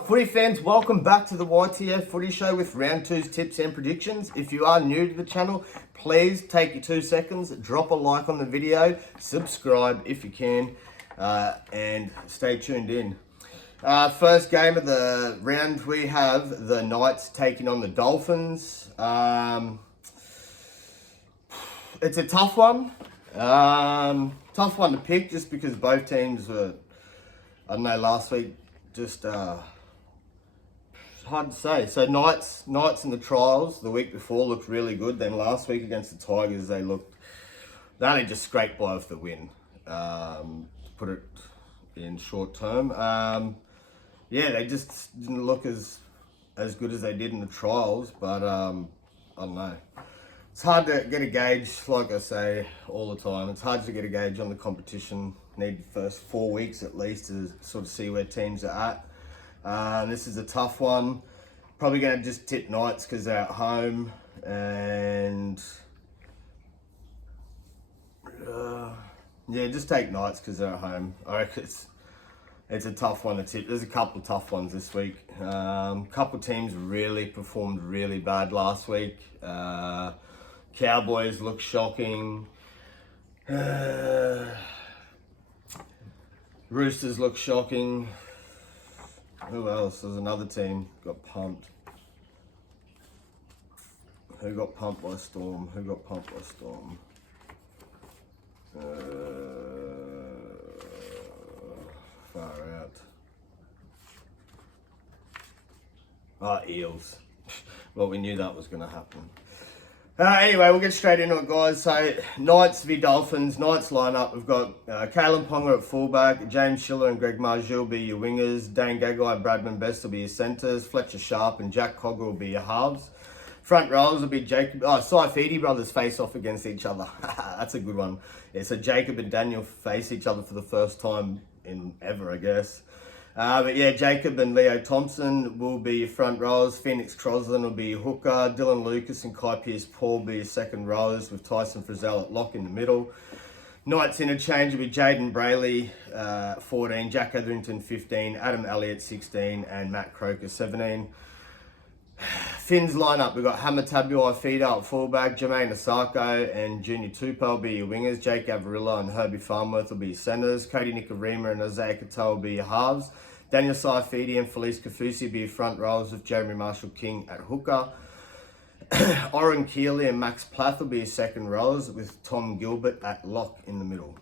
Footy fans, welcome back to the YTF Footy Show with Round 2's tips and predictions. If you are new to the channel, please take your 2 seconds, drop a like on the video, subscribe if you can, and stay tuned in. First game of the round, we have the Knights taking on the Dolphins. It's a tough one. Tough one to pick just because both teams were, I don't know, last week just... hard to say. So Knights in the trials the week before looked really good. Then last week against the Tigers, they only just scraped by with the win. To put it in short term, they just didn't look as good as they did in the trials. But I don't know. It's hard to get a gauge, like I say all the time. It's hard to get a gauge on the competition. Need the first 4 weeks at least to sort of see where teams are at. This is a tough one. Probably going to just tip Knights because they're at home, and just take Knights because they're at home. I reckon it's a tough one to tip. There's a couple of tough ones this week. Couple of teams really performed really bad last week. Cowboys look shocking. Roosters look shocking. Who else? There's another team got pumped. Who got pumped by Storm? Far out. Eels. Well, we knew that was going to happen. Anyway, we'll get straight into it, guys. So, Knights v Dolphins. Knights lineup. We've got Kalen Ponga at fullback. James Schiller and Greg Marju will be your wingers. Dane Gagai and Bradman Best will be your centres. Fletcher Sharp and Jack Cogger will be your halves. Front rows will be Saifidi brothers face off against each other. That's a good one. Yeah, so Jacob and Daniel face each other for the first time in ever, I guess. Jacob and Leo Thompson will be your front rows. Phoenix Croslin will be your hooker. Dylan Lucas and Kai Pearce-Paul will be your second rows with Tyson Frizzell at lock in the middle. Knights interchange will be Jaden Brayley, 14, Jack Etherington, 15, Adam Elliott, 16, and Matt Croker, 17. Finns lineup, we've got Hamatabu Ifida at fullback, Jermaine Asako and Junior Tupou will be your wingers, Jake Avarilla and Herbie Farmworth will be your centres, Cody Nikorima and Isaiah Cattell will be your halves, Daniel Saifidi and Felice Kafusi will be your front rows with Jeremy Marshall-King at hooker, Oren Keeley and Max Plath will be your second rows with Tom Gilbert at lock in the middle.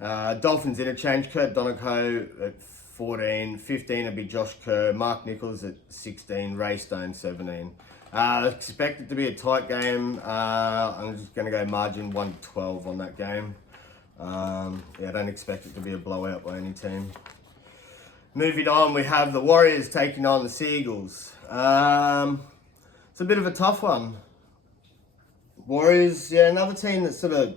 Dolphins interchange, Kurt Donaco at 14, 15 will be Josh Kerr, Mark Nichols at 16, Ray Stone 17. Expect it to be a tight game. I'm just going to go margin 1-12 on that game. I don't expect it to be a blowout by any team. Moving on, we have the Warriors taking on the Seagulls. It's a bit of a tough one. Warriors, another team that sort of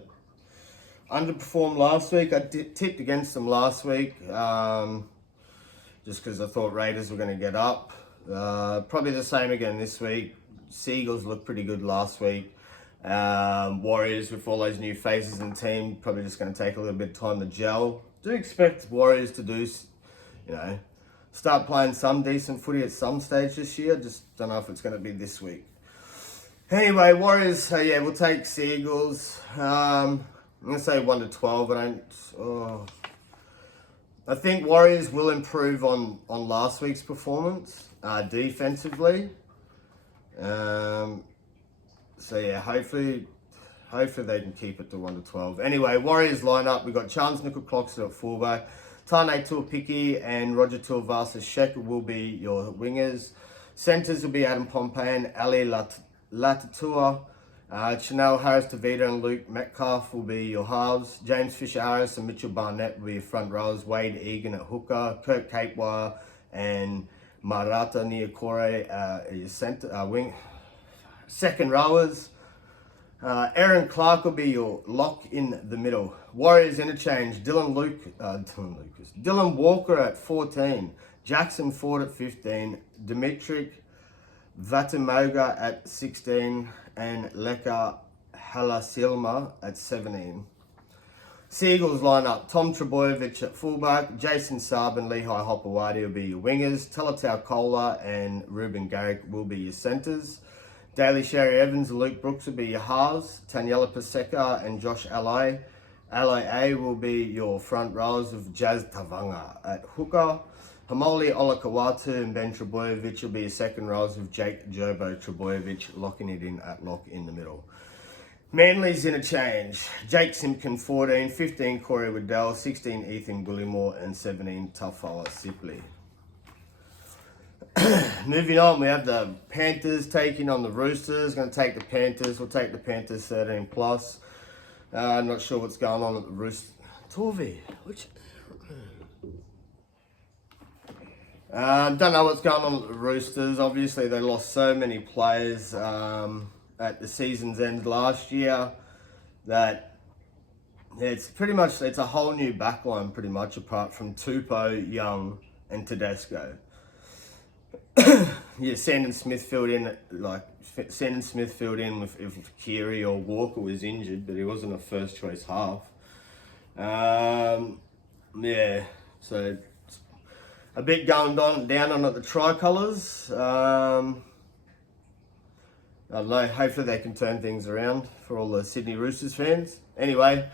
underperformed last week. I tipped against them last week. Just because I thought Raiders were going to get up. Probably the same again this week. Seagulls looked pretty good last week. Warriors, with all those new faces in the team, probably just going to take a little bit of time to gel. Do expect Warriors to do, start playing some decent footy at some stage this year. Just don't know if it's going to be this week. Anyway, Warriors, we'll take Seagulls. I'm going to say 1-12. I think Warriors will improve on last week's performance defensively. Hopefully they can keep it to 1-12. Anyway, Warriors lineup, we've got Chance Nickel-Cloxton at fullback. Tane Tuapiki and Roger Tuivasa-Sheck will be your wingers. Centres will be Adam Pompey and Ali Latatua. Chanel Harris-Tavita and Luke Metcalf will be your halves. James Fisher-Harris and Mitchell Barnett will be your front rows. Wade Egan at hooker. Kurt Capewire and Marata Niokore your second rowers. Aaron Clark will be your lock in the middle. Warriors interchange. Dylan Walker at 14. Jackson Ford at 15. Dimitri Vatamoga at 16 and Leka Halasilma at 17. Seagulls line up Tom Trebojevic at fullback, Jason Saab and Lehigh Hopewadi will be your wingers, Talatau Kola and Ruben Garrick will be your centres. Daly Sherry Evans and Luke Brooks will be your halves, Taniela Paseka and Josh Alai. LAA will be your front rows of Jazz Tavanga at hooker. Hamoli Olakawatu and Ben Trebojevic will be your second rows of Jake Jobo Trebojevic locking it in at lock in the middle. Manly's interchange. Jake Simpkin 14, 15 Corey Waddell, 16 Ethan Gullimore and 17 Tafala Sipley. Moving on, we have the Panthers taking on the Roosters. Going to take the Panthers. We'll take the Panthers 13 plus. I'm not sure what's going on at the Roosters. Torvi, don't know what's going on at the Roosters. Obviously, they lost so many players at the season's end last year that it's a whole new backline pretty much apart from Tupou, Young and Tedesco. Yeah, Sandon Smith filled in if Keary or Walker was injured, but he wasn't a first choice half. Yeah, so a bit going down on the Tricolours. I don't know, hopefully they can turn things around for all the Sydney Roosters fans. Anyway,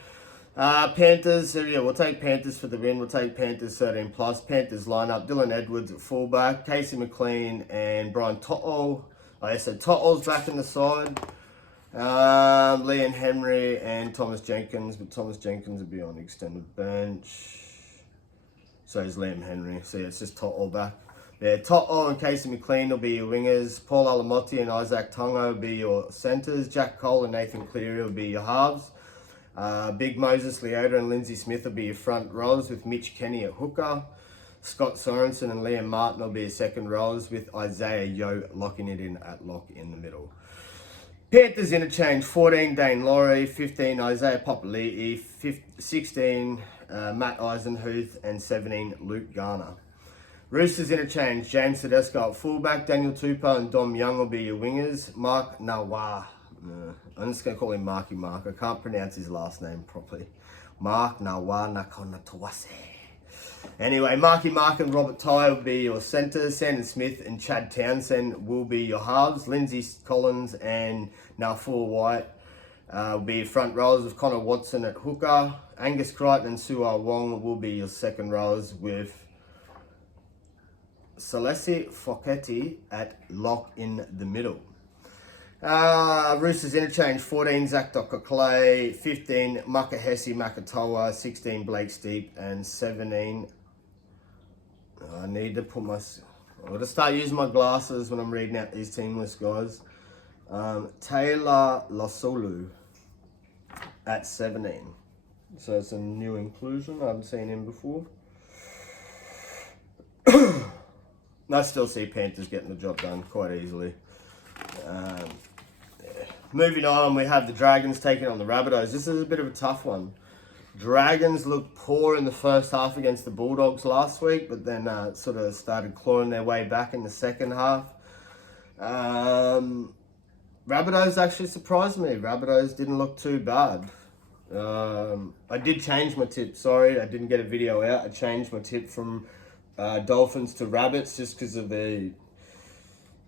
Panthers, yeah, we'll take Panthers for the win. We'll take Panthers 13 plus. Panthers line up Dylan Edwards at fullback, Casey McLean and Brian To'o. I said To'o's back in the side. Liam Henry and Thomas Jenkins, but Thomas Jenkins will be on extended bench. So is Liam Henry. So yeah, it's just To'o back. Yeah, To'o and Casey McLean will be your wingers. Paul Alamotti and Isaac Tungo will be your centres. Jack Cole and Nathan Cleary will be your halves. Big Moses Leota and Lindsay Smith will be your front rows with Mitch Kenny at hooker. Scott Sorensen and Liam Martin will be your second rows with Isaiah Yeo locking it in at lock in the middle. Panthers interchange 14 Dane Laurie, 15 Isaiah Papali'i, 16 Matt Eisenhuth and 17 Luke Garner. Roosters interchange James Tedesco at fullback, Daniel Tupou and Dom Young will be your wingers. Mark Nawa, I'm just going to call him Marky Mark. I can't pronounce his last name properly. Mark Nawa Nakonatawase. Anyway, Marky Mark and Robert Ty will be your centres. Sandon Smith and Chad Townsend will be your halves. Lindsay Collins and Nalfua White will be your front rows with Connor Watson at hooker. Angus Crichton and Su'a Wong will be your second rows with Celeste Fochetti at lock in the middle. Roosters interchange 14 Zach Docker-Clay, 15 Makahesi Makatoa, 16 Blake Steep and 17 I need to put my... I've got to start using my glasses when I'm reading out these team lists, guys. Taylor Losolu at 17. So it's a new inclusion. I haven't seen him before. I still see Panthers getting the job done quite easily. Yeah. Moving on, we have the Dragons taking on the Rabbitohs. This is a bit of a tough one. Dragons looked poor in the first half against the Bulldogs last week, but then sort of started clawing their way back in the second half. Rabbitohs actually surprised me. Rabbitohs didn't look too bad. I did change my tip. Sorry, I didn't get a video out. I changed my tip from Dolphins to Rabbits just because of the...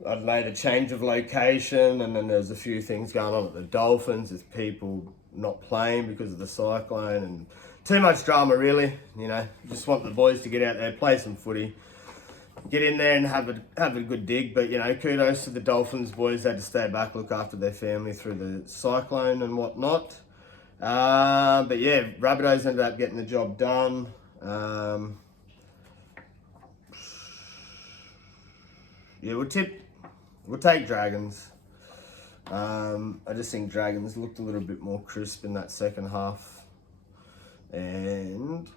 I'd made a change of location, and then there's a few things going on at the Dolphins. There's people not playing because of the cyclone and too much drama, really. You know, just want the boys to get out there, play some footy, get in there and have a good dig. But, you know, kudos to the Dolphins boys. They had to stay back, look after their family through the cyclone and whatnot. But yeah, Rabbitohs ended up getting the job done. Yeah, we'll take Dragons. I just think Dragons looked a little bit more crisp in that second half. And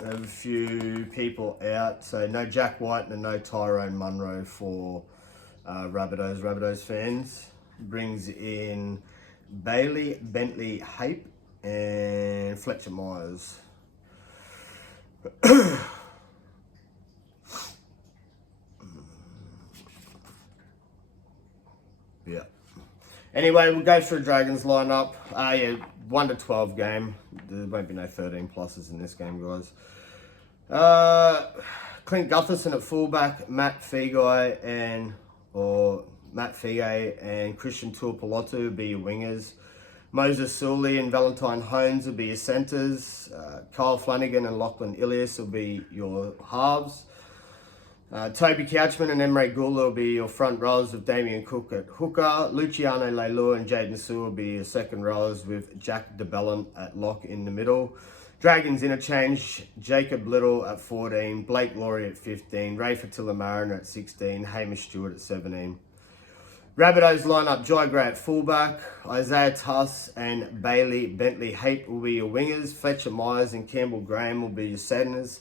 I have a few people out. So no Jack White and no Tyrone Munro for Rabbitohs fans. Brings in Bailey Bentley Hape and Fletcher Myers. Yeah. Anyway, we'll go through Dragons lineup. Yeah, 1 to 12 game. There won't be no 13 pluses in this game, guys. Clint Gutherson at fullback, Matt Feagai and Christian Tuipulotu will be your wingers. Moses Sully and Valentine Holmes will be your centres. Kyle Flanagan and Lachlan Ilias will be your halves. Toby Couchman and Emre Gula will be your front rows with Damien Cook at hooker. Luciano Leilua and Jaden Sewell will be your second rows with Jack DeBellin at lock in the middle. Dragons interchange, Jacob Little at 14, Blake Laurie at 15, Ray Fatila-Mariner at 16, Hamish Stewart at 17. Rabbitohs line up Jai Gray at fullback, Isaiah Tuss and Bailey Bentley Hape will be your wingers, Fletcher Myers and Campbell Graham will be your centres.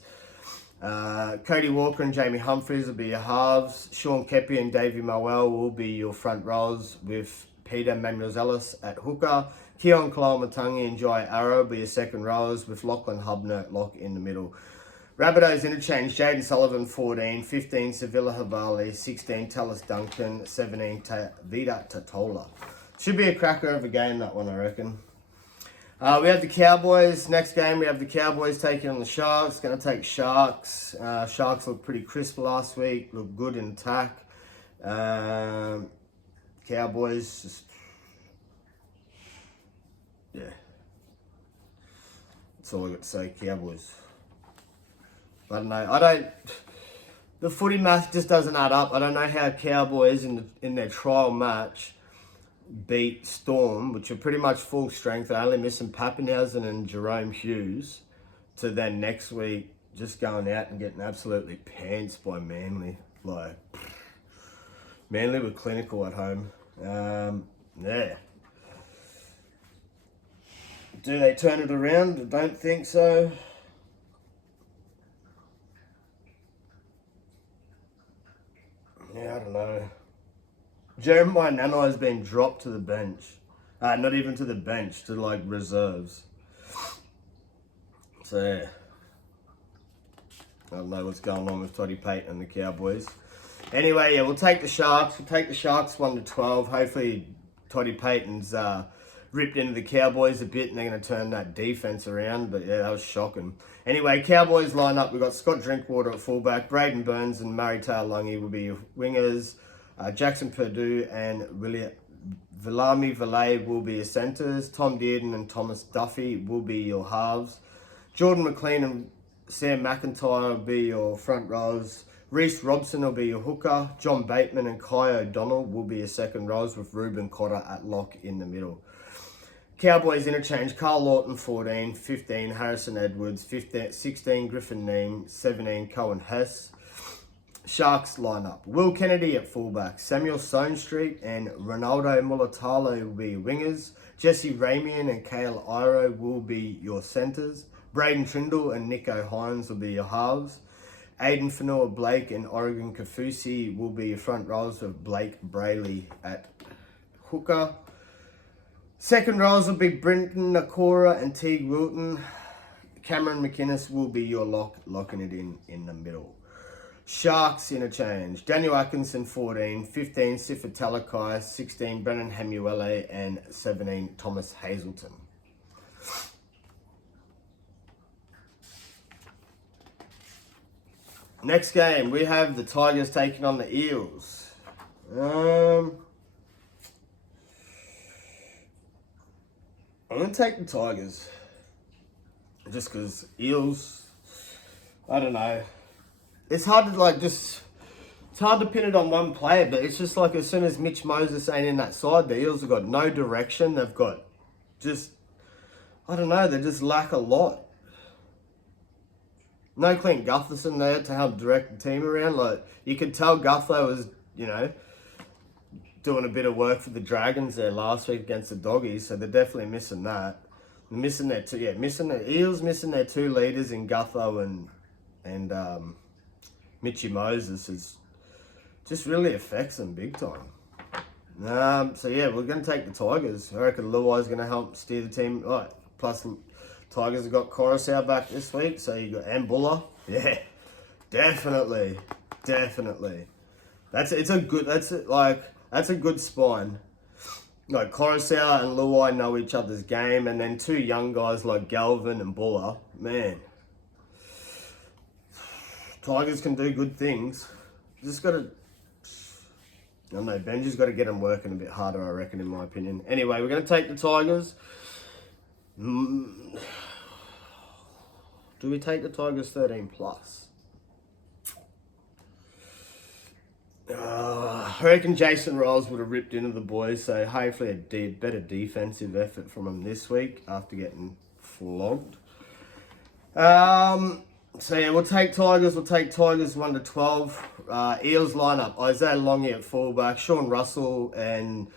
Cody Walker and Jamie Humphries will be your halves. Sean Kepi and Davey Mowell will be your front rows with Peter Manuel-Ellis at hooker. Keon Kalamatangi and Jai Arrow will be your second rows with Lachlan Hubner at lock in the middle. Rabbitohs interchange Jaden Sullivan 14, 15 Sevilla Havali, 16 Tallis Duncan, 17 Vida Tatola. Should be a cracker of a game, that one, I reckon. We have the Cowboys. Next game, we have the Cowboys taking on the Sharks. Going to take Sharks. Sharks looked pretty crisp last week. Looked good in attack. Cowboys, just, yeah. That's all I got to say, Cowboys. I don't know. The footy math just doesn't add up. I don't know how Cowboys in their trial match beat Storm, which are pretty much full strength. They're only missing Pappenhausen and Jerome Hughes, to then next week just going out and getting absolutely pants by Manly. Like, Manly were clinical at home. Yeah. Do they turn it around? I don't think so. Yeah, I don't know. Jeremiah Nanai has been dropped to the bench. Not even to the bench, to like reserves. So yeah. I don't know what's going on with Toddy Payton and the Cowboys. Anyway, yeah, we'll take the Sharks. We'll take the Sharks 1 to 12. Hopefully Toddy Payton's ripped into the Cowboys a bit and they're going to turn that defense around. But yeah, that was shocking. Anyway, Cowboys line up. We've got Scott Drinkwater at fullback. Braden Burns and Murray Taulagi will be your wingers. Jackson Purdue and Viliami Vallee will be your centres. Tom Dearden and Thomas Duffy will be your halves. Jordan McLean and Sam McIntyre will be your front rows. Reece Robson will be your hooker. John Bateman and Kai O'Donnell will be your second rows with Ruben Cotter at lock in the middle. Cowboys interchange Carl Lawton 14, 15 Harrison Edwards, 16 Griffin Neame, 17 Cohen Hess. Sharks lineup. Will Kennedy at fullback. Samuel Stonestreet and Ronaldo Mulatalo will be your wingers. Jesse Ramian and Kale Iro will be your centres. Braden Trindle and Nico Hines will be your halves. Aiden Fanua Blake and Oregon Kafusi will be your front rows with Blake Brayley at hooker. Second rows will be Brenton Nakora and Teague Wilton. Cameron McInnes will be your locking it in the middle. Sharks interchange. Daniel Atkinson 14, 15 Sifa Talakai, 16 Brennan Hamuele and 17 Thomas Hazelton. Next game, we have the Tigers taking on the Eels. I'm going to take the Tigers. Just because Eels, I don't know. It's hard to it's hard to pin it on one player, but it's just like as soon as Mitch Moses ain't in that side, the Eels have got no direction. They've got just, I don't know, they just lack a lot. No Clint Gutherson there to help direct the team around. Like, you could tell Gutho was, doing a bit of work for the Dragons there last week against the Doggies, so they're definitely missing that. Missing the Eels, missing their two leaders in Gutho and Mitchy Moses is just really affects them big time. So yeah, we're going to take the Tigers. I reckon Luai's going to help steer the team. Right, plus Tigers have got Coruscant back this week, so you got Ambulla. Yeah, definitely. That's a good spine. Like Coruscant and Luai know each other's game, and then two young guys like Galvin and Buller, man. Tigers can do good things. Just got to, I don't know, Benji's got to get them working a bit harder, I reckon, in my opinion. Anyway, we're going to take the Tigers. Do we take the Tigers 13 plus? I reckon Jason Riles would have ripped into the boys, so hopefully a better defensive effort from him this week after getting flogged. So yeah, we'll take Tigers. We'll take Tigers 1 to 12. Eels lineup: Isaiah Longy at fullback, Sean Russell and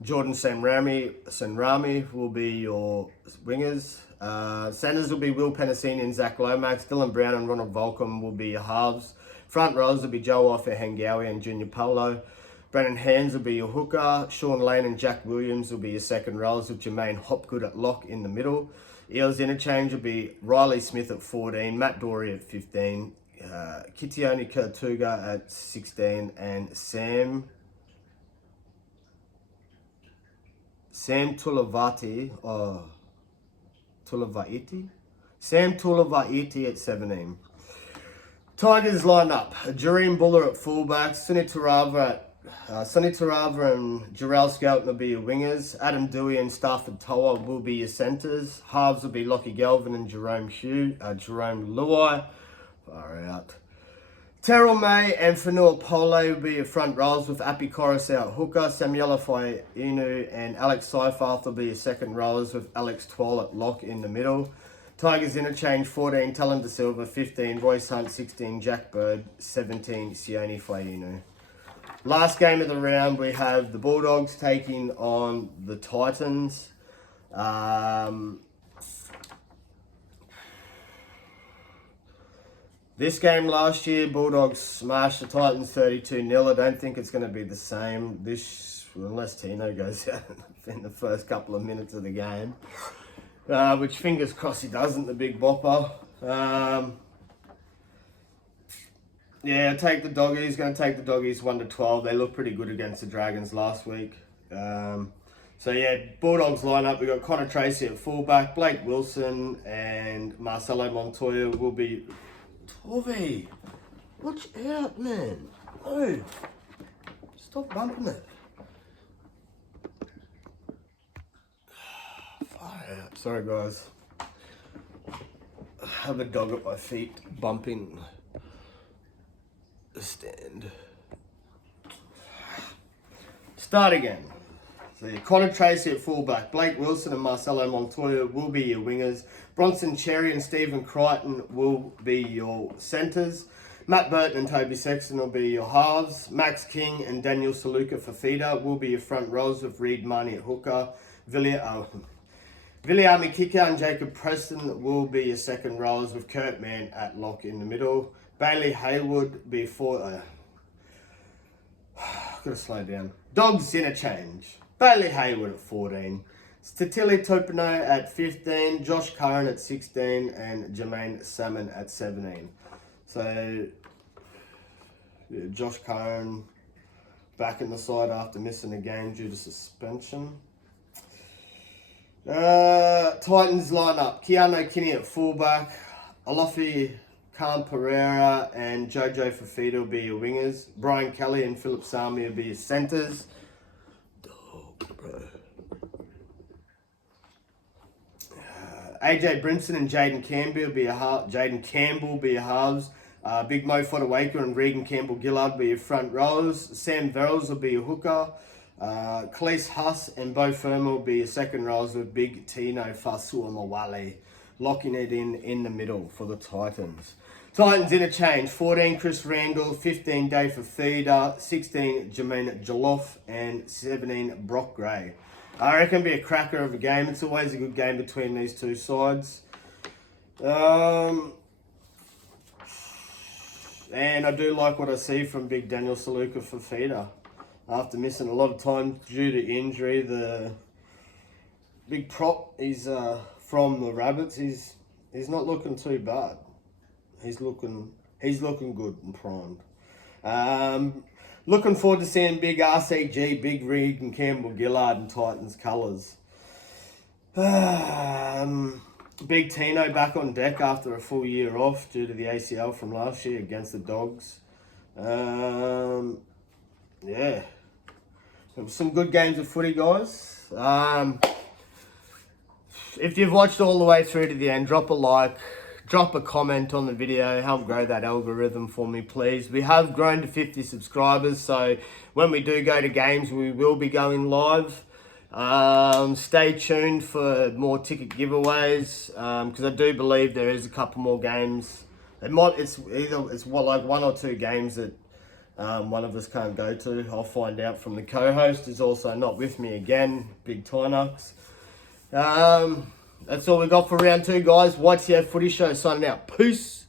Jordan Sanrami will be your wingers. Centers will be Will Penasini and Zach Lomax. Dylan Brown and Ronald Volcom will be your halves. Front rows will be Joe Offa-Hengawi and Junior Paulo. Brennan Hands will be your hooker. Sean Lane and Jack Williams will be your second rows, with Jermaine Hopgood at lock in the middle. Eels interchange will be Riley Smith at 14, Matt Dory at 15, Kitione Kurtuga at 16, and Sam Tulavaiti at 17. Tigers lineup: Jareem Buller at fullback, Sonny Tarava and Jarrell Skelton will be your wingers. Adam Dewey and Stafford Toa will be your centres. Halves will be Lockie Galvin and Jerome Luai. Far out. Terrell May and Fanua Pole will be your front rows, with Api Coruscant at hooker. Samuela Inu and Alex Seifarth will be your second rows, with Alex Twal at lock in the middle. Tigers interchange: 14, Talon De Silva; 15, Royce Hunt; 16, Jack Bird; 17, Sione Fainu. Last game of the round, we have the Bulldogs taking on the Titans. This game last year, Bulldogs smashed the Titans 32-0. I don't think it's going to be the same unless Tino goes out in the first couple of minutes of the game. Which fingers crossed he doesn't, the big bopper. Yeah, take the Doggies. Going to take the Doggies 1 to 12. They looked pretty good against the Dragons last week. So yeah, Bulldogs lineup. We've got Connor Tracy at fullback, Blake Wilson and Marcelo Montoya will be... Torvey, watch out, man. No, stop bumping it. Sorry guys, I have a dog at my feet bumping the stand. Start again. So Connor Tracy at fullback, Blake Wilson and Marcelo Montoya will be your wingers. Bronson Cherry and Stephen Crichton will be your centres. Matt Burton and Toby Sexton will be your halves. Max King and Daniel Saluka Fafita will be your front rows, with Reed Marnie at hooker. Viliami Kika and Jacob Preston will be your second rows, with Kurt Mann at lock in the middle. Bailey Haywood before... gotta slow down. Dogs interchange: Bailey Haywood at 14, Statili Topino at 15, Josh Curran at 16, and Jermaine Salmon at 17. So, yeah, Josh Curran back in the side after missing a game due to suspension. Titans lineup: Keanu Kinney at fullback, Alofi Khan Pereira and Jojo Fafita will be your wingers. Brian Kelly and Philip Sami will be your centres. Dog, bro. AJ Brimson and Jaden Campbell will be your halves. Big Mo Fodawaker and Regan Campbell-Gillard will be your front rows. Sam Verrills will be your hooker. Khalees Huss and Bo Firma will be your second rows, with Big Tino Fasuamawale locking it in the middle for the Titans. Titans interchange: 14, Chris Randall; 15, Dave Fafita; 16, Jermaine Joloff; and 17, Brock Gray. I reckon it'll be a cracker of a game. It's always a good game between these two sides. And I do like what I see from Big Daniel Saluka Fafita. After missing a lot of time due to injury, the big prop is from the Rabbits. He's not looking too bad. He's looking good and primed. Looking forward to seeing big RCG, big Rig and Campbell Gillard in Titans colours. Big Tino back on deck after a full year off due to the ACL from last year against the Dogs. Yeah. There was some good games of footy, guys. If you've watched all the way through to the end, drop a like, drop a comment on the video, help grow that algorithm for me, please. We have grown to 50 subscribers, so when we do go to games, we will be going live. Stay tuned for more ticket giveaways, because I do believe there is a couple more games. It's like 1 or 2 games that one of us can't go to. I'll find out from the co-host, who's also not with me again, Big Tynux. That's all we got for round 2, guys. YTO Footy Show signing out. Peace.